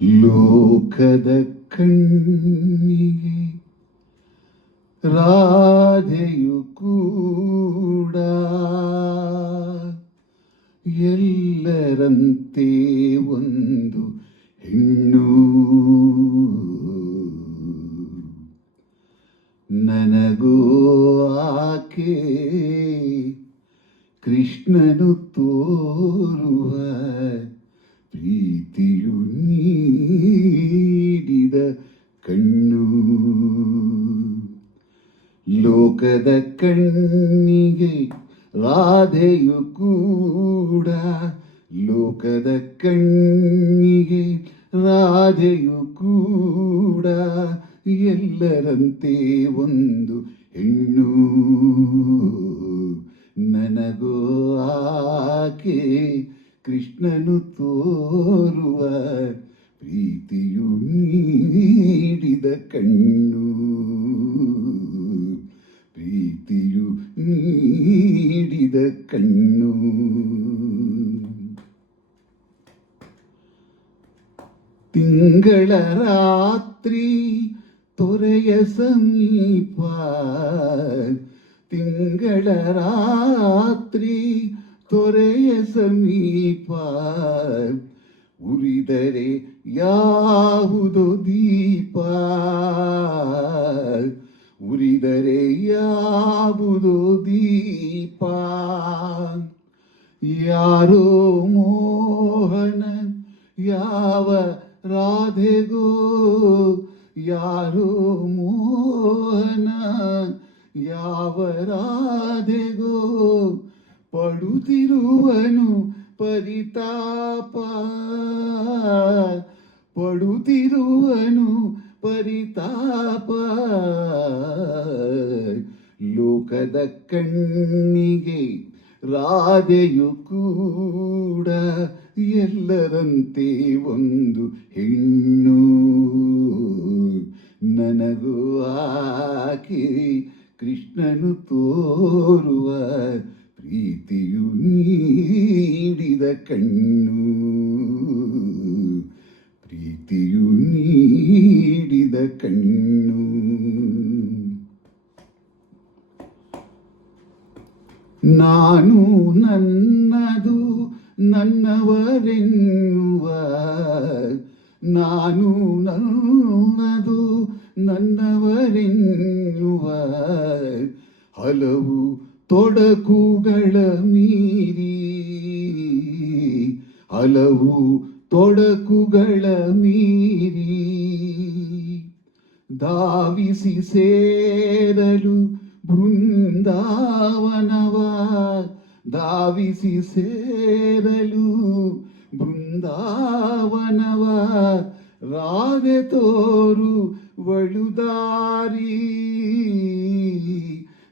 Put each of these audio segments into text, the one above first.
ಲೋಕದ ಕಣ್ಣಿಗೆ ರಾಧೆಯು ಕೂಡ ಎಲ್ಲರಂತೆ ಒಂದು ಹೆಣ್ಣು. ನನಗೋ ಆಕೆ ಕೃಷ್ಣನು ತೋರುವ ಪ್ರೀತಿಯು ನೀಡಿದ ಕಣ್ಣು. ಲೋಕದ ಕಣ್ಣಿಗೆ ರಾಧೆಯು ಕೂಡ, ಲೋಕದ ಕಣ್ಣಿಗೆ ರಾಧೆಯು ಕೂಡ, ಎಲ್ಲರಂತೆ ಒಂದು ಹೆಣ್ಣು. ನನಗೋ ಆಕೆ ಕೃಷ್ಣನು ತೋರುವ ಪ್ರೀತಿಯು ನೀಡಿದ ಕಣ್ಣು ಪ್ರೀತಿಯು ನೀಡಿದ ಕಣ್ಣು ತಿಂಗಳ ರಾತ್ರಿ ತೊರೆಯ ಸಮೀಪ ತಿಂಗಳ ರಾತ್ರಿ ತೊರೆಯ ಸಮೀಪ ಉರಿದರೆ ಯಾವುದೋ ದೀಪ ಉರಿದರೆ ಯಾವುದೋ ದೀಪ ಯಾರೋ ಮೋಹನ ಯಾವ ರಾಧೆಗೋ ಯಾರೋ ಮೋಹನ ಯಾವ ರಾಧೆಗೋ ಪಡುತ್ತಿರುವನು ಪರಿತಾಪ. ಪಡುತ್ತಿರುವನು ಪರಿತಾಪ. ಲೋಕದ ಕಣ್ಣಿಗೆ ರಾಧೆಯು ಕೂಡ ಎಲ್ಲರಂತೆ ಒಂದು ಹೆಣ್ಣು. ನನಗೂ ಆಕೆ ಕೃಷ್ಣನು ತೋರುವ ಪ್ರೀತಿಯು ನೀಡಿದ ಕಣ್ಣು ಪ್ರೀತಿಯು ನೀಡಿದ ಕಣ್ಣು ನಾನು ನನ್ನದು ನನ್ನವರೆನ್ನುವ ನಾನು ನನ್ನದು ನನ್ನವರೆನ್ನುವ ಹಲವು ತೊಡಕುಗಳ ಮೀರಿ ಹಲವು ತೊಡಕುಗಳ ಮೀರಿ. ಧಾವಿಸಿ ಸೇರಲು ಬೃಂದಾವನವ ಧಾವಿಸಿ ಸೇರಲು ಬೃಂದಾವನವ. ರಾಧೆ ತೋರು ವಳುದಾರಿ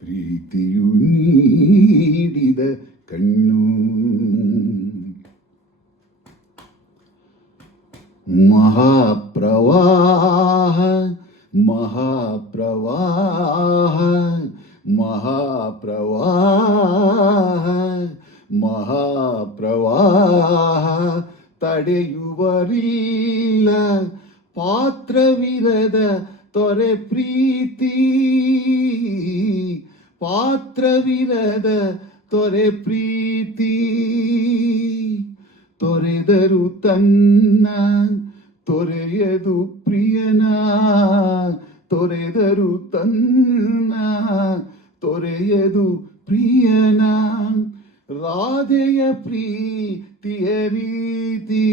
ಪ್ರೀತಿಯು ನೀಡಿದ ಕಣ್ಣು. ಮಹಾಪ್ರವಾಹ ಮಹಾಪ್ರವಾಹ ಮಹಾಪ್ರವಾಹ ಮಹಾಪ್ರವಾಹ ತಡೆಯುವರಿಲ್ಲ. ಪಾತ್ರವಿರದ ತೊರೆ ಪ್ರೀತಿ, ಪಾತ್ರವಿರದ ತೊರೆ ಪ್ರೀತಿ, ತೊರೆದರು ತನ್ನ ತೊರೆಯದು ಪ್ರಿಯನ, ತೊರೆದರು ತನ್ನ ತೊರೆಯದು ಪ್ರಿಯನ. ರಾಧೆಯ ಪ್ರೀತಿಯ ರೀತಿ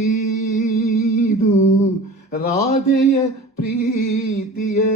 ರಾಧೆಯ ಪ್ರೀತಿಯ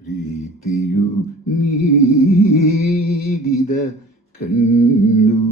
ಪ್ರೀತಿಯು ನೀಡಿದ ಕಣ್ಣು